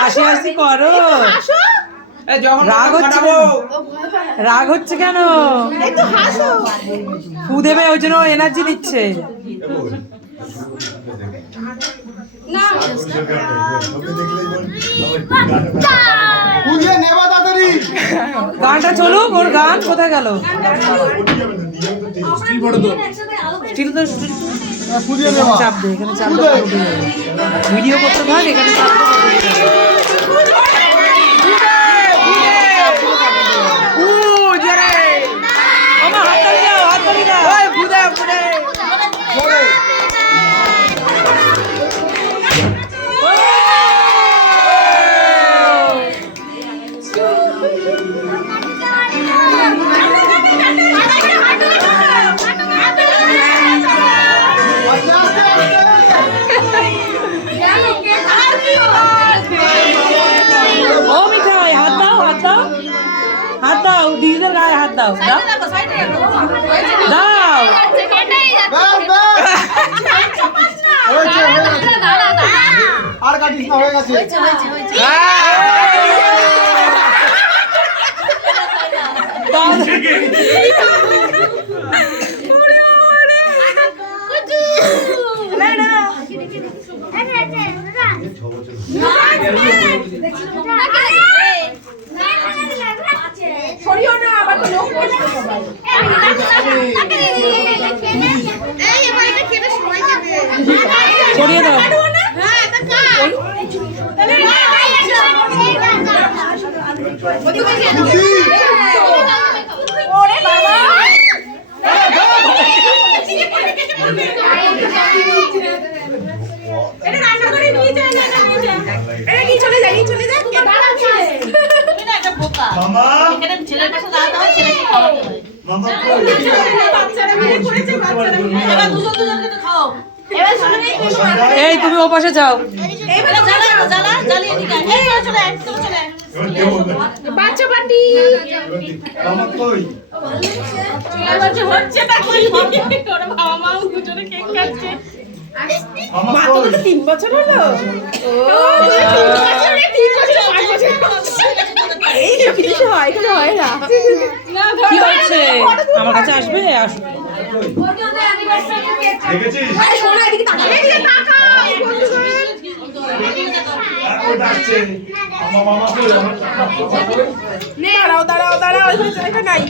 হাসি হাসি করো, রাগ হচ্ছে কেন? ফু দেবে ওই জন্য এনার্জি দিচ্ছে। গানটা চলুক, ওর গান কোথায় গেল? চাপ দে, এখানে চাপ দে, ভিডিও করতে থাক, এখানে চাপ দে। হাত দাও, ডিজেল গায়ে হাত দাও, দাও দাও। আর কাটিস না, হয়ে গেছে। ছড়িয়ে দাও। এই তুমি ও পাশে যাও। বাচ্চা পার্টি হচ্ছে না, বাবা মা দুজনে কেক কাটছে। মা তো 3 বছর হলো। এই কিছু হয় না, হয় না। কি হচ্ছে? আমার কাছে আসবে, আসবে। দাঁড়াও দাঁড়াও দাঁড়াও, নাই।